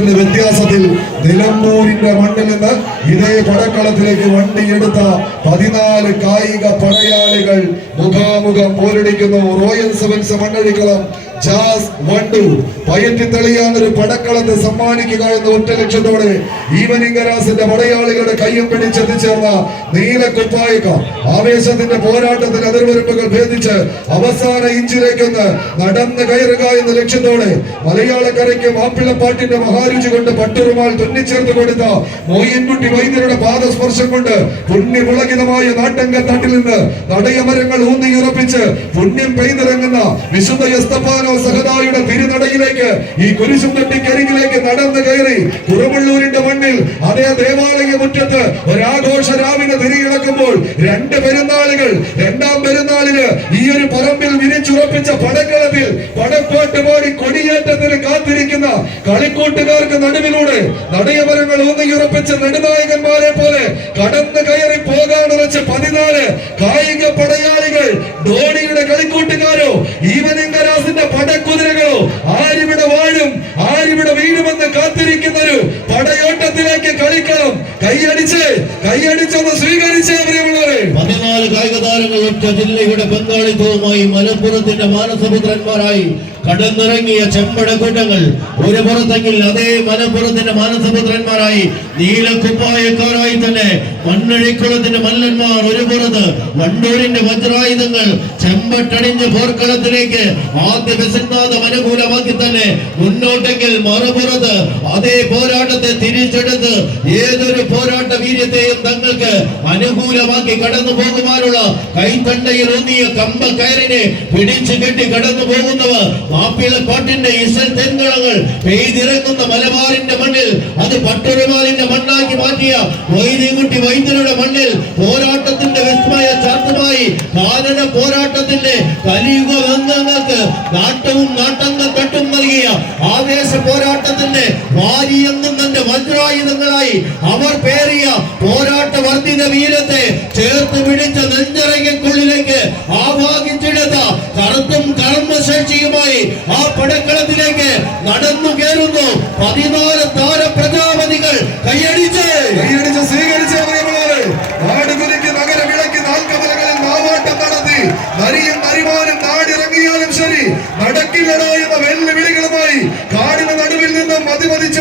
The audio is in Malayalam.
വ്യത്യാസത്തിൽ നിലമ്പൂരിന്റെ മണ്ണിൽ നിന്ന് ഇതേ പടക്കളത്തിലേക്ക് വണ്ടിയെടുത്ത 14 കായിക പടയാളികൾ മുഖാമുഖം പോരടിക്കുന്നു. റോയൽ സെവൻസ് മണ്ണഴിക്കളം ജാസ് വണ്ടു പയറ്റി തെളിയാൻ ഒരു പടക്കളത്തെ സമ്മാനിക്കുക എന്ന ഒറ്റ ലക്ഷ്യത്തോടെ ഈവനിംഗ് ഗരാസിന്റെ പടയാളികളുടെ കയ്യും പിടിച്ചെത്തിച്ചേർന്ന നീലക്കുപ്പായക്ക ആവേശത്തിന്റെ പോരാട്ടത്തിന് അതിർവരമ്പുകൾ ഭേദിച്ച് അവസാന ഇഞ്ചിലേക്കൊന്ന് നടന്ന് കയറുക എന്ന ലക്ഷ്യത്തോടെ മലയാളക്കരയ്ക്ക് മാപ്പിളപ്പാട്ടിന്റെ മഹാരുചി കൊണ്ട് പട്ടുറുമാൾ തുന്നിച്ചേർത്ത് കൊടുത്ത മോയിൻകുട്ടി വൈദ്യരുടെ പാദസ്പർശം കൊണ്ട് പുണ്യമുളകിതമായ നാട്ടങ്കത്താട്ടിൽ നിന്ന് നടയമരങ്ങൾ ഊന്നിയുറപ്പിച്ച് പുണ്യം പെയ്തിറങ്ങുന്ന വിശുദ്ധ യസ്തഫാനോ സഹദായുടെ തിരുനടയിലേക്ക് ഈ കുരിശുംതട്ടിക്കരികിലേക്ക് നടന്നു കയറി കുറുവള്ളൂരിന്റെ മണ്ണിൽ അതേ ദേവാലയ മുറ്റത്ത് ഒരാഘോഷ രാവിനെ തിരിയിളക്കുമ്പോൾ 2 പെരുന്നാളുകൾ, 2ാം പെരുന്നാളിന് ഈ ഒരു പറമ്പിൽ വിരിച്ചുറപ്പിച്ച പടക്കളത്തിൽ പടപ്പാട്ട് പാടി കൊടിയേറ്റത്തിന് കാത്തിരിക്കുന്ന കളിക്കൂട്ടുകാർക്ക് നടുവിലൂടെ നടയമരങ്ങൾ ഊന്നിയുറപ്പിച്ച നെടുനായകന്മാരെ പോലെ കടന്നു കയറി പോകാനുറച്ച 14 കായിക പടയാളികൾ ധോണിയുടെ കളിക്കൂട്ടുകാരോ ഈവനിംഗ് ഗരാസിന്റെ പടക്കുതിരകളോ ആരിവിടെ വാഴും ആരിവിടെ വീഴുമെന്ന് കാത്തിരിക്കുന്നൊരു പടയോട്ടത്തിലേക്ക് കളിക്കണം. കൈയടിച്ചൊന്ന് സ്വീകരിച്ചേ പ്രിയമുള്ളവരെ. 14 കായിക താരങ്ങൾ ഒറ്റ ജില്ലയുടെ പങ്കാളിത്തവുമായി മലപ്പുറത്തിന്റെ മാനസപുത്രന്മാരായി കടന്നിറങ്ങിയ ചെമ്പടക്കൂട്ടങ്ങൾ ഒരു പുറത്തെങ്കിൽ അതേ മലപ്പുറത്തിന്റെ മാനസപുത്രന്മാരായി നീലക്കുപ്പായക്കാരായി തന്നെ മണ്ണഴിക്കുളത്തിന്റെ മല്ലന്മാർ ഒരു പുറത്ത് വണ്ടൂരിന്റെ വജ്രായുധങ്ങൾ ചെമ്പട്ടണിഞ്ഞ പോർക്കളത്തിലേക്ക് ആദ്യ ബസിനാഥം അനുകൂലമാക്കി തന്നെ മുന്നോട്ടെങ്കിൽ മറുപുറത്ത് അതേ പോരാട്ടത്തെ തിരിച്ചെടുത്ത് ഏതൊരു പോരാട്ട വീര്യത്തെയും തങ്ങൾക്ക് അനുകൂലമാക്കി കടന്നു പോകുവാനുള്ള കൈത്തണ്ടയിൽ ഊന്നിയ കമ്പക്കയറിനെ പിടിച്ചു കെട്ടി കടന്നു പോകുന്നവർ മാപ്പിളപ്പാട്ടിന്റെ ഇസൽ തെൻകളങ്ങൾ പെയ്തിറങ്ങുന്ന മലബാറിന്റെ മണ്ണിൽ അത് പട്ടുറുമാലിന്റെ മണ്ണാക്കി മാറ്റിയ വൈദ്യകുട്ടി വൈദ്യരുടെ മണ്ണിൽ പോരാട്ടത്തിന്റെ വിസ്മയ ചാർത്തുമായി കാനന പോരാട്ടത്തിന്റെ കലിയുഗ അംഗങ്ങൾക്ക് നാട്ടവും നാട്ടങ്കത്തട്ടും നൽകിയ ആവേശ പോരാട്ടത്തിന്റെ വാരിയെങ്ങുന്നന്റെ വജ്രായുധങ്ങളായി അവർ പേറിയ പോരാട്ട വർദ്ധിത വീരത്തെ ചേർത്ത് പിടിച്ച നെഞ്ചറയ്ക്കുള്ളിലേക്ക് ആവാഹിച്ചെടുത്ത കറുത്തും കർമ്മശേഷിയുമായി ആ പടക്കളത്തിലേക്ക് നടന്നു കയറുന്നു 14 താര പ്രജാപതികൾ. കൈയടിച്ച് സ്വീകരിച്ച നാടുകുലിക്ക് നഗര വിളക്കി നാൽക്കമലകളിൽ നാവാട്ടം നടത്തി നരിയും നരിമാനും നാടിറങ്ങിയാലും ശരി നടക്കില്ലടോ എന്ന വെല്ലുവിളികളുമായി കാടിന് നടുവിൽ നിന്നും മതിമതിച്ച്